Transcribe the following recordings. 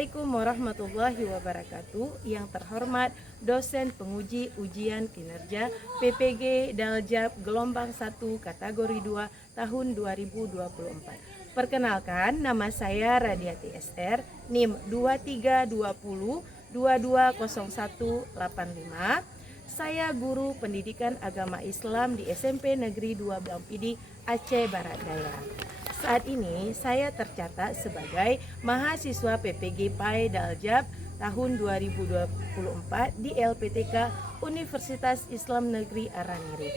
Assalamualaikum warahmatullahi wabarakatuh. Yang terhormat dosen penguji ujian kinerja PPG Daljab gelombang 1 kategori 2 tahun 2024. Perkenalkan, nama saya Radiati SR, NIM 2320220185. Saya guru pendidikan agama Islam di SMP Negeri 2 Blampidi, Aceh Barat Daya. Saat ini saya tercatat sebagai mahasiswa PPG PAI Daljab tahun 2024 di LPTK Universitas Islam Negeri Araniri.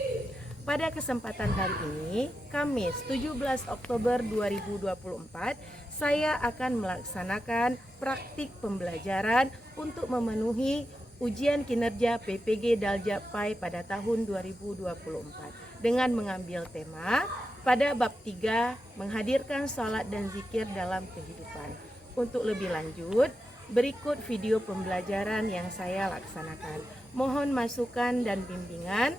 Pada kesempatan hari ini, Kamis 17 Oktober 2024, saya akan melaksanakan praktik pembelajaran untuk memenuhi ujian kinerja PPG Daljab PAI pada tahun 2024 dengan mengambil tema pada bab 3, menghadirkan salat dan zikir dalam kehidupan. Untuk lebih lanjut, berikut video pembelajaran yang saya laksanakan. Mohon masukan dan bimbingan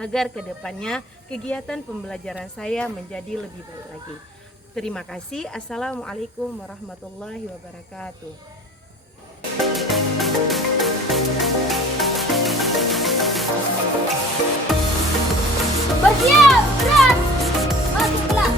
agar kedepannya kegiatan pembelajaran saya menjadi lebih baik lagi. Terima kasih. Assalamualaikum warahmatullahi wabarakatuh. Bersiap, berat, masuk kelas.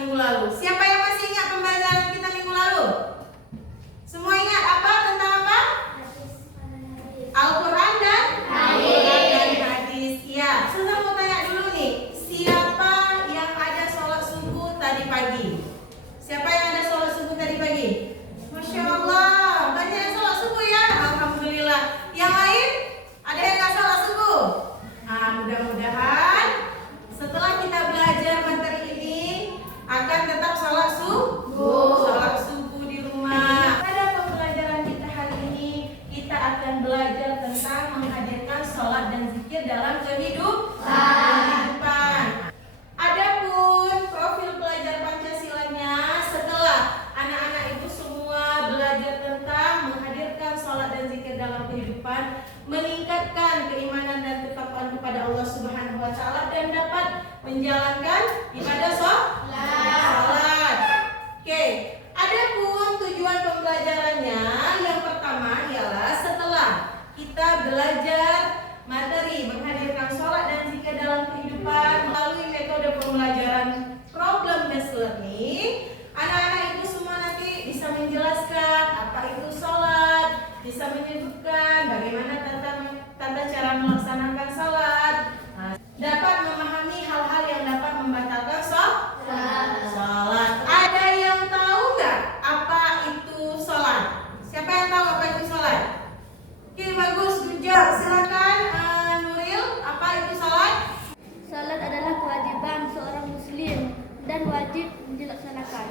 minggu lalu. Siapa yang masih ingat pembelajaran kita minggu lalu? Semua ingat apa tentang apa? Al-Quran dan hadis. Ya, saya mau tanya dulu nih, siapa yang ada sholat subuh tadi pagi? Siapa yang ada sholat subuh tadi pagi? Masya Allah, banyak yang sholat subuh ya. Alhamdulillah. Yang lain? Ada yang nggak sholat subuh? Nah, mudah-mudahan setelah kita belajar materi ini akan tetap sholat subuh di rumah. Pada pembelajaran kita hari ini, kita akan belajar tentang menghadirkan sholat dan zikir dalam kehidupan. Adapun profil pelajar Pancasilanya setelah anak-anak itu semua belajar tentang menghadirkan sholat dan zikir dalam kehidupan, meningkatkan keimanan dan ketakwaan kepada Allah Subhanahu wa taala dan dapat menjalankan ibadah salat. Oke, adapun tujuan pembelajarannya yang pertama ialah setelah kita belajar materi menghadirkan sholat dan zikir dalam kehidupan melalui metode pembelajaran problem based learning, anak-anak itu semua nanti bisa menjelaskan apa itu sholat, bisa menyebutkan bagaimana tata cara melaksanakan sholat, dapat memahami hal-hal yang dapat membatalkan sholat. Ada yang tahu nggak apa itu sholat? Siapa yang tahu apa itu sholat? Oke, bagus, good job. Silakan Nuril, apa itu sholat? Salat adalah kewajiban seorang muslim dan wajib dilaksanakan.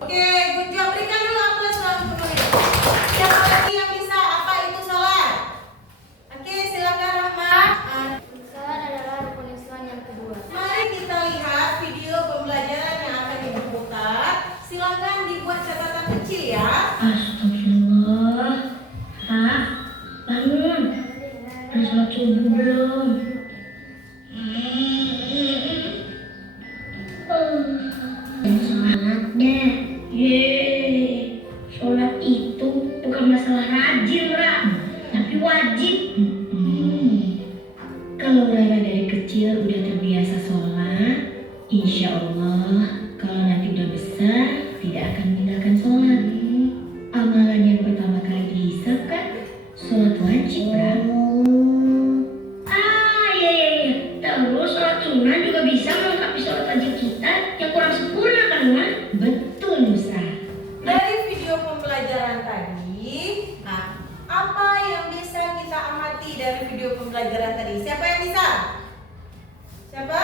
Oke, good job. Berikan dulu aplaus untuk Nuril. Siapa lagi yang bisa apa itu sholat? Oke, silakan Rahmat. Salat adalah rukun Islam yang kedua. Mari kita lihat video pembelajaran yang akan Ibu putar. Silakan dibuat catatan kecil ya. Astagfirullah. Pak, bangun. Udah sholat subuh belum? Sholat deh. Yeay. Sholat itu bukan masalah rajin, Ra, tapi wajib. Kalau Rara dari kecil udah terbiasa sholat, insya Allah kalau nanti udah besar tidak akan meninggalkan sholat. Amalan yang pertama kali dihisab kan sholat wajib, Ra. Iya. Terus sholat sunnah juga bisa melengkapi sholat wajib kita yang kurang sempurna kan, Ra? Betul, Nusa. Dari video pembelajaran tadi, apa yang bisa kita amati dari video pembelajaran tadi? Siapa yang bisa? Siapa?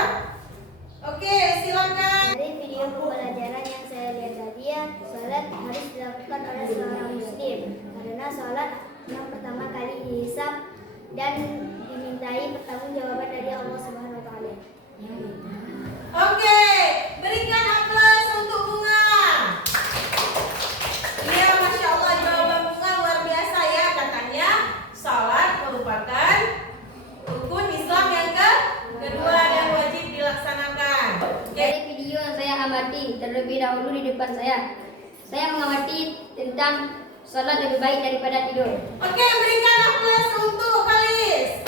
Oke, silakan. Dari video pembelajaran yang saya lihat tadi ya, salat harus dilakukan oleh seorang muslim karena salat yang pertama kali dihisab dan dimintai pertanggungjawaban dari Allah Subhanahu wa taala. Oke, berikan aplaus untuk Bunga. Iya, Masya Allah, jawaban Bunga luar biasa ya. Katanya salat merupakan rukun Islam yang kedua dan wajib dilaksanakan. Oke. Dari video yang saya amati terlebih dahulu di depan saya mengamati tentang salat lebih baik daripada tidur. Oke, berikan aplaus untuk Kalis.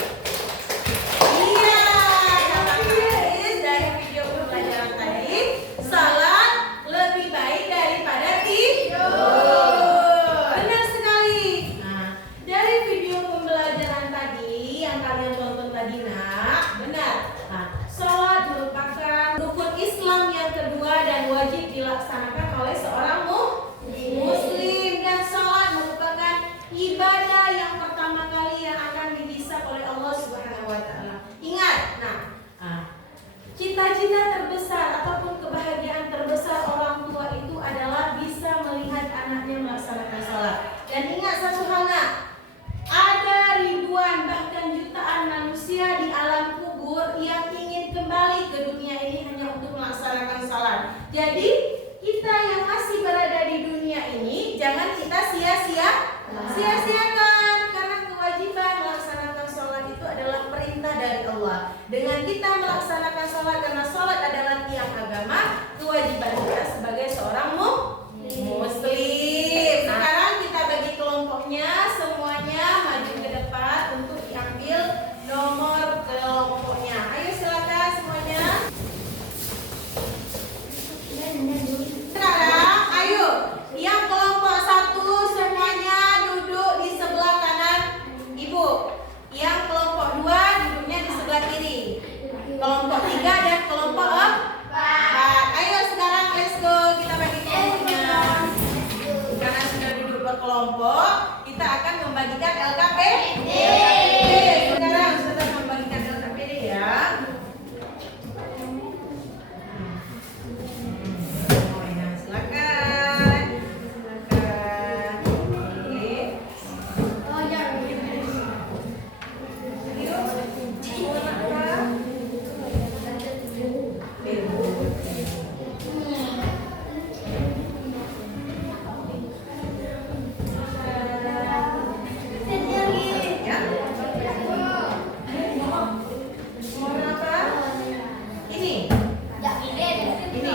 Iya, kata Kalis dari video pembelajaran tadi, salat lebih baik daripada tidur. Benar sekali. Dari video pembelajaran tadi yang kalian tonton tadi, benar. Salat merupakan rukun Islam yang kedua dan wajib dilaksanakan oleh seorang muslim, dan salat merupakan ibadah yang pertama kali yang akan dihisab oleh Allah Subhanahu wa taala. Ingat, cita-cita terbesar ataupun kebahagiaan terbesar orang tua itu adalah bisa melihat anaknya melaksanakan salat. Dan ingat satu hal, ada ribuan bahkan jutaan manusia di alam kubur yang ingin kembali ke dunia ini hanya untuk melaksanakan salat. Jadi kita kita akan membagikan LKPD. Sekarang sudah membagikan LKPD ya. Oh ya, silakan. Silakan. Oke. Yuk. Warna apa? Biru. Warna apa? Ini. Ini.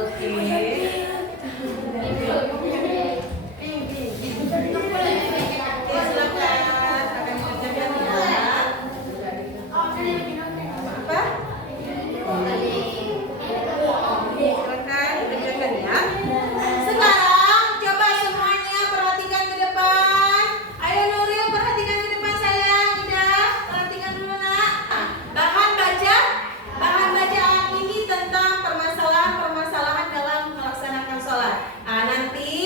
Oke. Oke, silakan. Akan dikerjakan ya. Apa? Silakan dikerjakan ya. Sekarang coba semuanya perhatikan ke depan. Ayo Nuril, perhatikan ke depan sayang. Ida, perhatikan dulu nak. Bahan bacaan ini tentang permasalahan dalam melaksanakan sholat. Nanti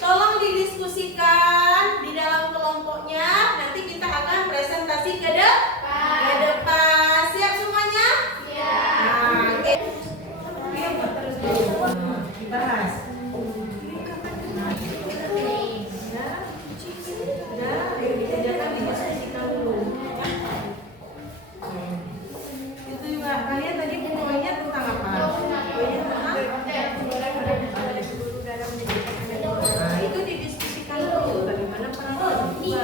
tolong didiskusikan di dalam kelompoknya. Nanti kita akan presentasi ke depan. Siap semuanya? Oke. Ayo buat terus dulu. Dibahas. Dikerjakan, didiskusikan dulu. Itu juga kalian tadi poinnya tentang apa? Poinnya tentang itu didiskusikan dulu. Bagaimana peran orang tua,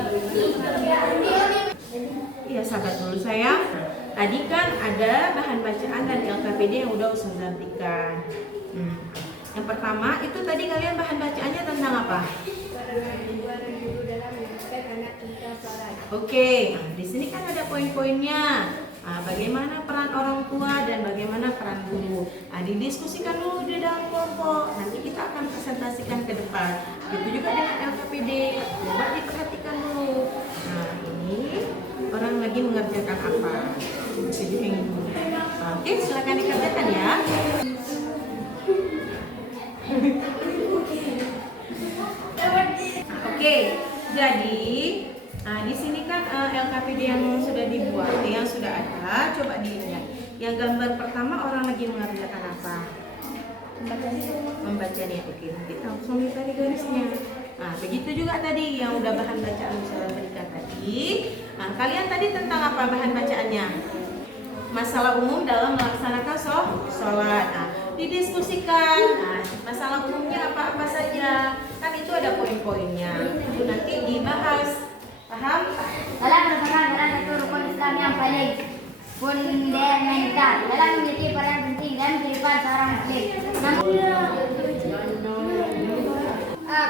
Iya, sahabat dulu sayang. Tadi kan ada bahan bacaan dan LKPD yang udah Ustaz gantikan. Yang pertama itu tadi kalian bahan bacaannya tentang apa? Oke, di sini kan ada poin-poinnya. Bagaimana peran orang tua dan bagaimana peran guru. Didiskusikan dulu di dalam kelompok. Nanti kita akan presentasikan ke depan. Itu juga dengan LKPD. Coba diperhatikan dulu. Ini orang lagi mengerjakan apa? Itu juga yang dulu. Oke, silakan dikerjakan ya. Oke, jadi di sini kan LKPD yang sudah dibuat, yang sudah ada, coba dilihat. Yang gambar pertama orang lagi mengerjakan apa? Membacanya. Oke, kita langsung lihat di garisnya. Begitu juga tadi yang udah bahan bacaan saya berikan tadi. Kalian tadi tentang apa bahan bacaannya? Masalah umum dalam melaksanakan sholat. Didiskusikan. Masalah umumnya apa saja? Kan itu ada poin-poinnya. Itu nanti dibahas. Paham? Salat merupakan salah satu rukun Islam yang paling fundamental dalam memiliki peran penting dalam kehidupan seorang muslim.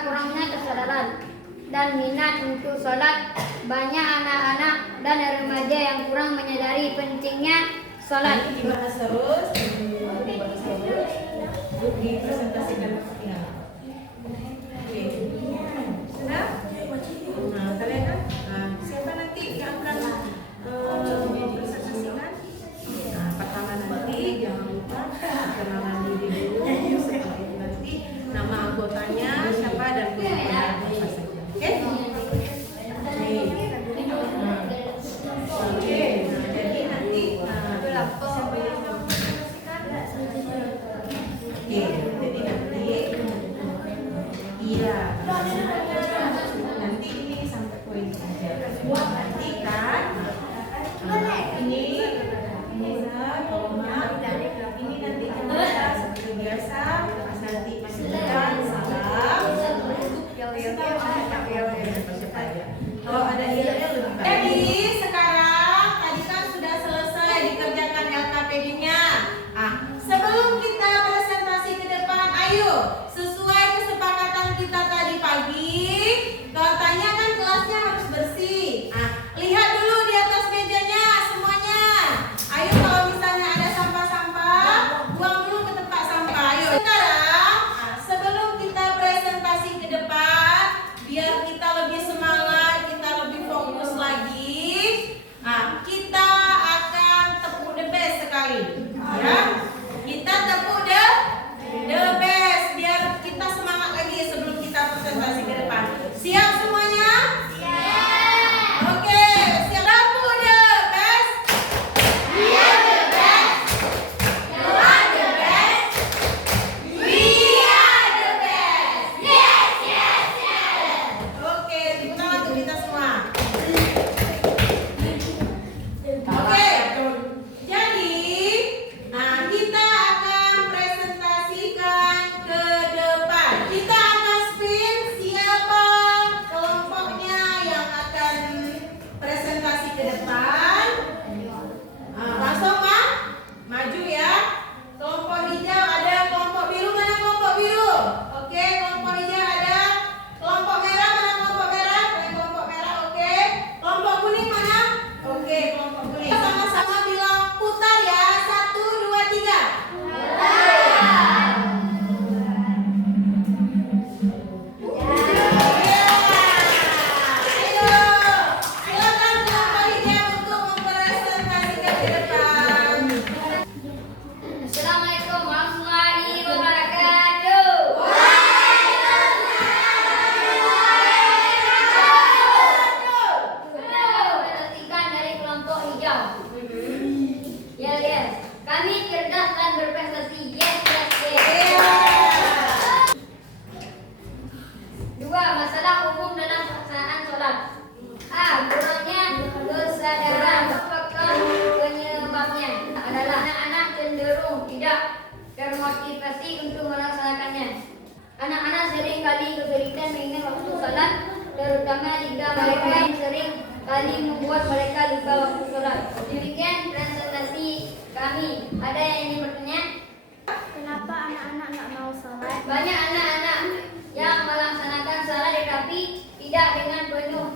Kurangnya kesadaran dan minat untuk sholat, banyak anak-anak dan remaja yang kurang menyadari pentingnya sholat. Ini dibahas terus, dipresentasikan ya. Oke, sudah? Kalian kan siapa nanti yang akan mempresentasikan? Pertama nanti jangan lupa kenalan diri dulu. Setelah itu nanti nama anggotanya siapa dan gurunya apa saja. Oke? Oke, jadi nanti siapa yang mau mempresentasikan? Oke, jadi nanti iya. Nanti ini sampai poin saja. Nanti kan ini ini nanti kita seperti biasa pas nanti masukkan salam kalau ada nilainya lebih baik. Jadi sekarang tadi kan sudah selesai dikerjakan LKPD-nya. Sebelum kita presentasi ke depan, ayo sesuai kesepakatan kita tadi pagi, katanya kan kelasnya harus bersih. Lihat dulu di atas mejanya semuanya. Ayo kalau misalnya ada sampah-sampah, buang dulu ke tempat sampah. Ayo. Sekarang sebelum kita presentasi ke depan, biar kita lebih semangat, kita lebih fokus lagi. Kita akan tepuk the best sekali, ya. Kita tepuk the best biar kita semangat lagi sebelum kita presentasi ke depan. Siap semuanya? salat, terutama jika mereka yang sering kali membuat mereka lupa waktu sholat. Demikian presentasi kami. Ada yang ingin bertanya? Kenapa anak-anak nggak mau sholat? Banyak anak-anak yang melaksanakan sholat tetapi tidak dengan penuh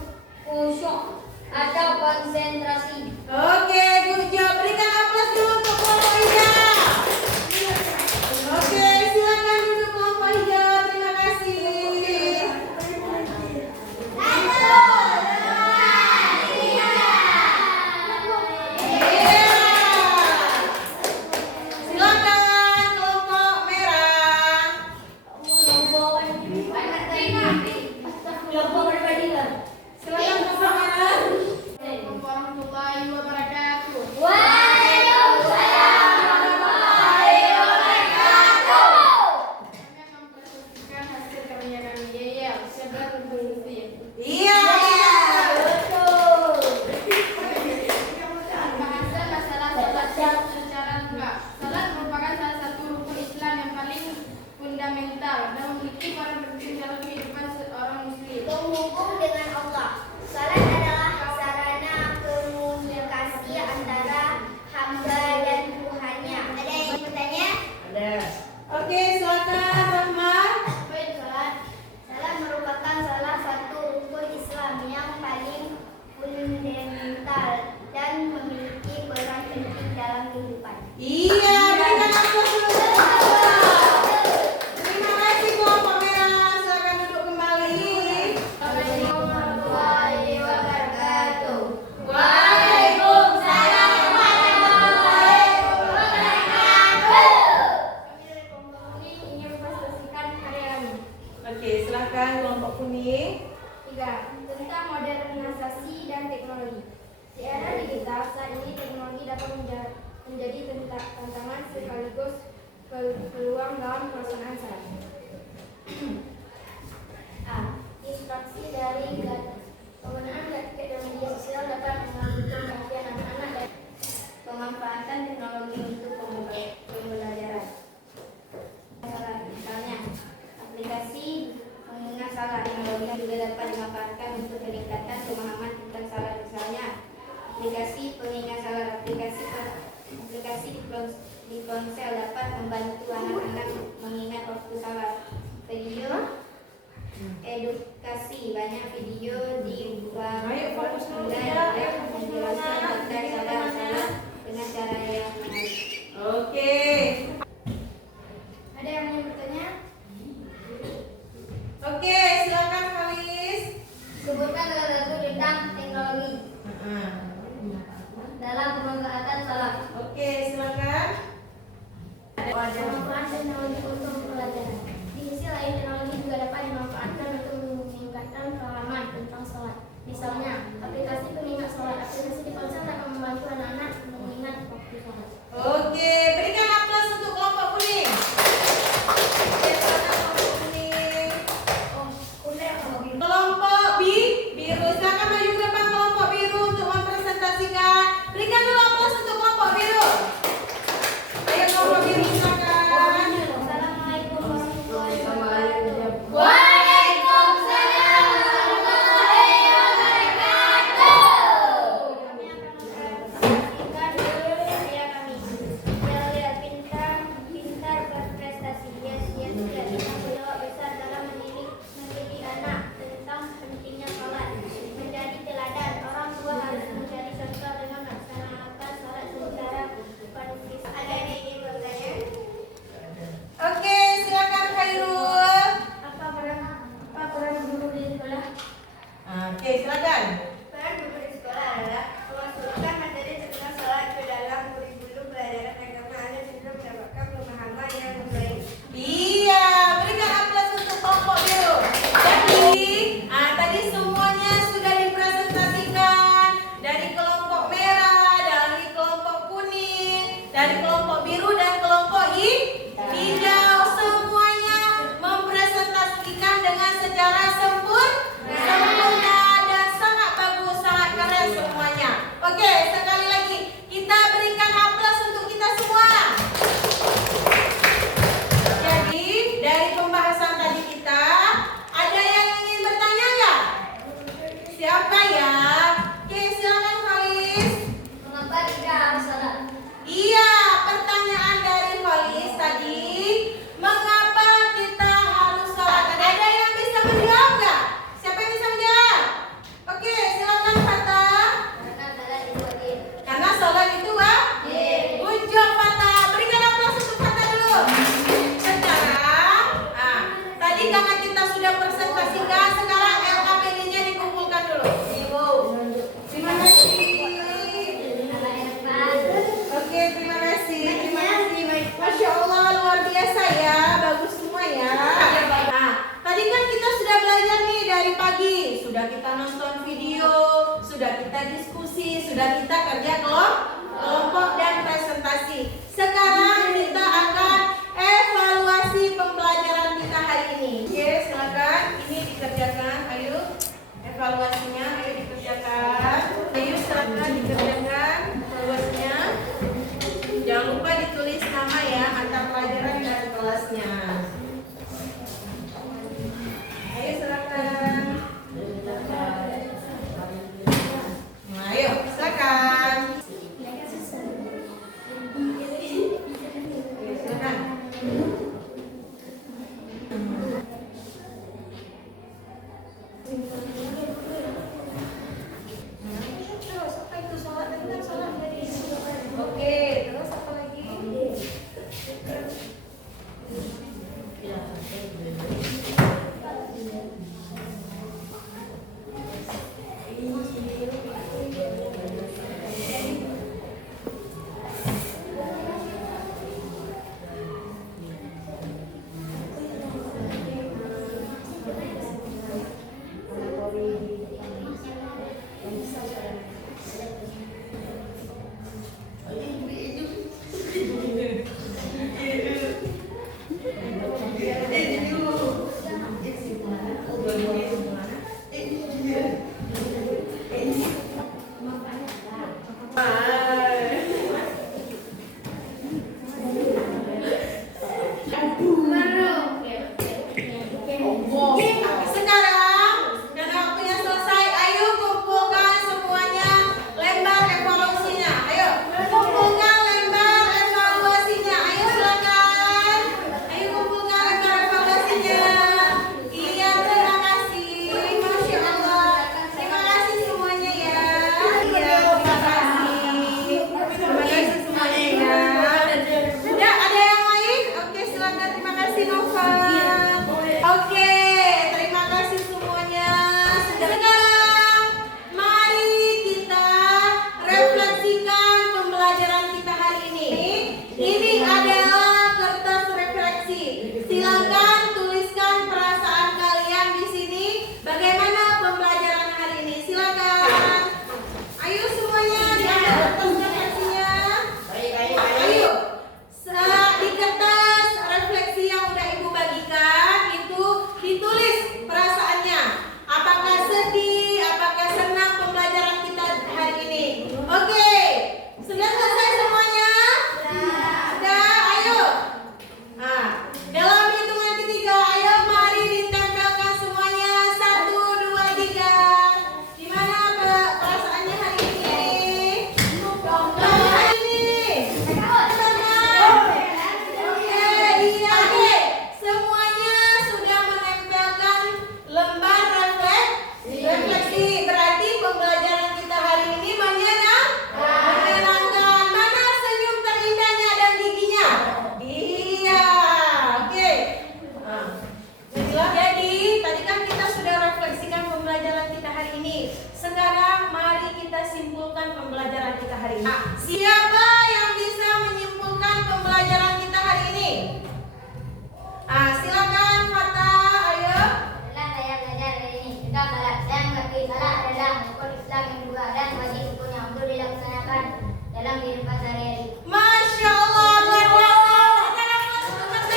khusyuk atau konsentrasi. Oke, good job. Berikan aplaus dulu untuk kelompok hijau. Oke, silakan duduk kelompok hijau. Terima kasih. Silakan kelompok merah. Silakan kelompok merah. Warahmatullahi wabarakatuh. Kami mempresentasikan hasil karya kami Yaya Syabab Berhenti. Iya. Bahasa masalah salat secara lengkap. Salat merupakan salah satu rukun Islam yang paling fundamental dan memiliki peran penting dalam kehidupan seorang muslim. Penghubung dengan Allah. Salat adalah sarana komunikasi antara hamba dan Tuhannya. Ada yang bertanya? Ada. Oke, silakan Rahmat. Salat merupakan salah satu rukun Islam yang paling fundamental dan memiliki peran penting dalam kehidupan. Iya, berikan aplaus dulu. Terima kasih kelompok merah. Silakan duduk kembali. Warahmatullahi wabarakatuh. Waalaikumsalam warahmatullahi wabarakatuh. Kami dari kelompok kuning ingin mempresentasikan karya kami. Oke, silakan kelompok kuning. 3. Tentang modernisasi dan teknologi. Di era digital saat ini teknologi dapat menjadi tantangan sekaligus peluang dalam pelaksanaan salat. A. Instruksi dari penggunaan gadget dan media sosial dapat mengalihkan perhatian anak-anak dan pemanfaatan teknologi untuk pembelajaran. Misalnya, aplikasi pengingat salat teknologi juga dapat dimanfaatkan untuk meningkatkan pemahaman tentang salat. Misalnya, aplikasi pengingat salat, aplikasi di ponsel dapat membantu anak-anak mengingat waktu salat. Video edukasi, banyak video dibuat Ayo, fokus dulu online ya. yang menjelaskan tentang salat dengan cara yang menarik. Oke. Ada yang ingin bertanya? Oke, silakan Falis. Sebutkan salah satu tentang teknologi dalam pemanfaatan salat. Oke, silakan. Pemanfaatan teknologi untuk pembelajaran. Di sisi lain, teknologi juga dapat dimanfaatkan untuk meningkatkan pengalaman tentang salat. Misalnya, tadi karena kita sudah presentasikan, sekarang LKPD-nya dikumpulkan dulu. Ibu. Terima kasih. Oke, terima kasih. Terima kasih. Masya Allah, luar biasa ya, bagus semua ya. Nah, tadi kan kita sudah belajar nih dari pagi, sudah kita nonton video, sudah kita diskusi, sudah kita kerja kelompok dan presentasi. Sekarang kita akan evaluasi pembelajaran kita hari ini. Oke, silakan ini dikerjakan. Ayo, evaluasinya ayo dikerjakan. Ayo silakan dikerjakan evaluasinya. Jangan lupa ditulis nama ya antar pelajaran dan kelasnya. Ayo silakan. Nah, ayo silakan. Silakan. Terus apa itu sholat? Tadi kan sholat dari Oke, terus apa lagi? Sekarang dan waktunya selesai. Ayo kumpulkan semuanya lembar evaluasinya. Ayo kumpulkan lembar evaluasinya. Ayo silakan. Ayo kumpulkan lembar evaluasinya. Iya, terima kasih. Masya Allah. Terima kasih semuanya ya. Iya, terima kasih. Terima kasih semuanya ya. Udah ada yang lain? Oke, silakan. Terima kasih Nova. Oke, terima kasih semuanya. Sekarang mari kita refleksikan pembelajaran kita hari ini. Ini adalah kertas refleksi. Silakan tuliskan perasaan kalian di sini. Bagaimana pembelajaran hari ini? Silakan. Ayo semuanya diambil kertas refleksinya. Ayo. Di kertas refleksi yang udah Ibu bagikan itu ditulis perasaannya. Apakah sedih, apakah senang pembelajaran kita hari ini? Oke. Sudah selesai semuanya? Sudah, ayo. Nah, dalam hitungan ketiga, ayo mari ditempelkan semuanya. 1, 2, 3. Gimana perasaannya hari ini? Hari ini. Iya, oke. Semuanya sudah menempelkan lembar refleksi. Berarti pembelajaran kita hari ini menyenangkan. Mana senyum terindahnya dan giginya? Iya, oke. Jadi tadi kan kita sudah refleksikan pembelajaran kita hari ini. Sekarang mari kita simpulkan pembelajaran kita hari ini. Siapa yang bisa menyimpulkan pembelajaran kita hari ini? Silakan Fata, ayo. Setelah saya belajar hari ini, kita salat. Saya mengerti salat adalah rukun Islam yang dua dan wajib rukun yang perlu dilaksanakan dalam kehidupan sehari-hari. Masya Allah, luar biasa. Sekarang masuk ke kertas.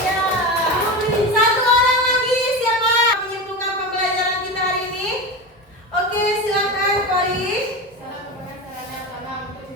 Ya. Satu orang lagi, siapa yang menyimpulkan pembelajaran kita hari ini? Oke, silakan Kori. Salah merupakan sarana utama untuk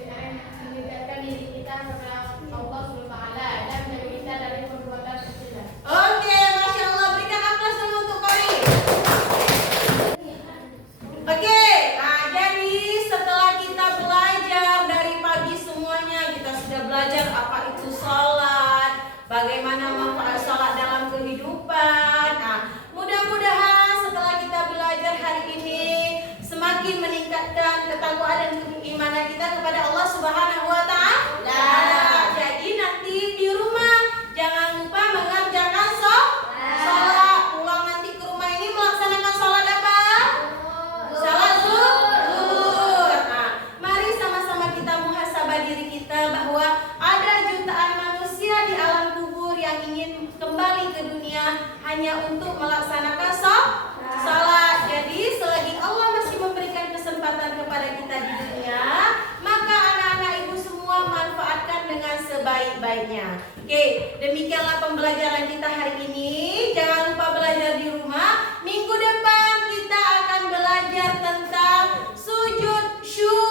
sebaik-baiknya. Oke, demikianlah pembelajaran kita hari ini. Jangan lupa belajar di rumah. Minggu depan kita akan belajar tentang sujud syukur.